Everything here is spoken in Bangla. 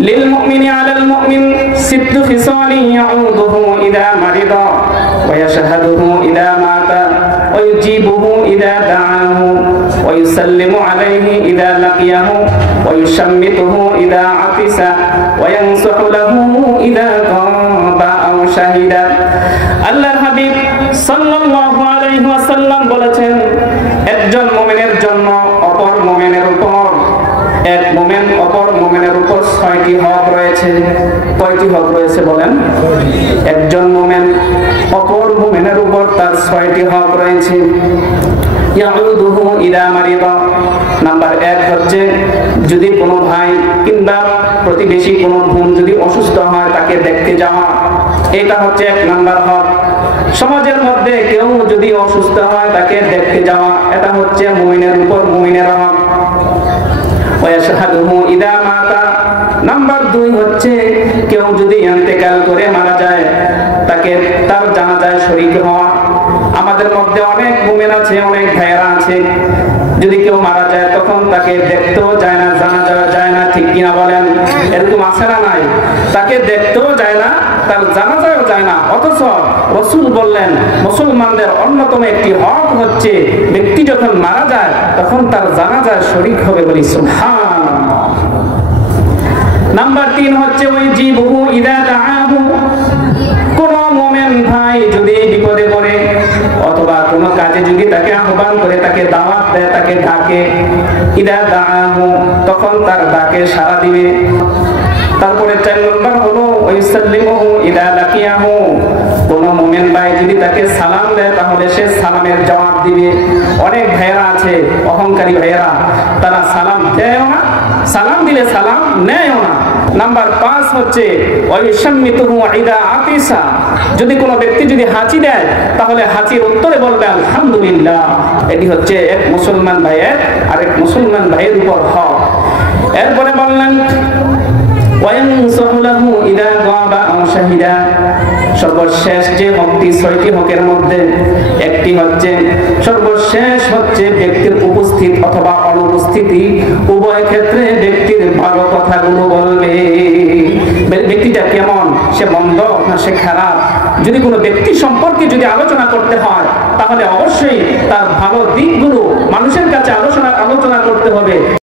লিল মুমিনি আলাল মুমিন সিদ্দু খিসালি ইয়াউদুহু ইযা মারিদা ওয়া ইয়াশহাদুহু ইযা মাতা ওয়া ইউজিবুহু ইযা দাআহু ওয়া ইউসাল্লিমু আলাইহি ইযা লাকিয়াহু ওয়া ইউশাম্মিতুহু ইযা আতিসা ওয়া ইয়ানসুহু লাহু ইযা গাবা আও শাহিদা। আল্লাহর হাবিব সাল্লাল্লাহু আলাইহি ওয়াসাল্লাম বলেছেন, একজন মুমিনের জন্য অপর মুমিনের উপর, এক মুমিন অপর মুমিনের উপর 6টি হক রয়েছে। কয়টি হক রয়েছে বলেন? একজন মুমিন অপর মুমিনের উপর তার 6টি হক রয়েছে। ইয়াউদুহু ইযা মারিদা, নাম্বার 1 হচ্ছে যদি কোনো ভাই কিংবা প্রতিবেশী কোনো বোন যদি অসুস্থ হয় তাকে দেখতে যাওয়া, এটা হচ্ছে 1 নাম্বার হক। সমাজের মধ্যে কেউ যদি অসুস্থ হয় তাকে দেখতে যাওয়া, এটা হচ্ছে মুমিনের উপর মুমিনের হক। ওয়া ইয়াশহাদুহু ইযা মাতা, নাম্বার 2 হচ্ছে কেউ যদি ইন্তেকাল করে মারা যায় তাকে তার জানাজায় শরীক হওয়া। আমাদের মধ্যে অনেক মুমিন আছে, অনেক ভাইয়েরা আছে, যদি কেউ মারা যায় তখন তাকে দেখতেও যায় না, জানাজাও যায় না, ঠিক কিনা বলেন? এরকম আছে না নাই? তাকে দেখতেও যায় না, তার জানাজাও যায় না, অথচ রাসূল বললেন মুসলমানদের অন্যতম একটি হক হচ্ছে ব্যক্তি যখন মারা যায় তখন তার জানাজায় শরীক হবে, বলি সুবহানাল্লাহ। নাম্বার 3 হচ্ছে ওয়াজিবুহু ইযা দাআহু, কোন মুমিন ভাই যদি বিপদে পড়ে অথবা কোনো কাজে যদি তাকে আহ্বান করে, তাকে দাওয়াত দেয়, তাকে ডাকে, ইযা দাআহু, তখন তার ডাকে সাড়া দিবে। তারপরে 4 নম্বর হলো ওয়াইসাল্লিমুহু ইযা লাকিয়াহু, কোন মুমিন ভাই যদি তাকে সালাম দেয় তাহলে সে সালামের জবাব দিবে। অনেক ভাইয়েরা আছে অহংকারী ভাইয়েরা, তারা সালাম দেয়ও না, সালাম দিলে সালাম নেয়ও না। নাম্বার 5 হচ্ছে ওয়াইশাম্মিতুহু ইযা আতিসা, যদি কোনো ব্যক্তি যদি হাঁচি দেয় তাহলে হাঁচির উত্তরে বলবে আলহামদুলিল্লাহ। এটি হচ্ছে এক মুসলমান ভাইয়ের আরেক মুসলমান ভাইয়ের উপর হক। এরপরে বললেন ওয়ায়ানসুহু লাহু ইযা গাবা আও শাহিদা, সর্বশেষ যে হকটি 6টি হকের মধ্যে একটি হচ্ছে, সর্বশেষ হচ্ছে ব্যক্তির উপস্থিত অথবা অনুপস্থিতি উভয় ক্ষেত্রে ব্যক্তির ভালো কথাগুলো বলবে। ব্যক্তিটা কেমন, সে মন্দ না সে খারাপ, যদি কোনো ব্যক্তি সম্পর্কে যদি আলোচনা করতে হয় তাহলে অবশ্যই তার ভালো দিকগুলো মানুষের কাছে আলোচনা করতে হবে।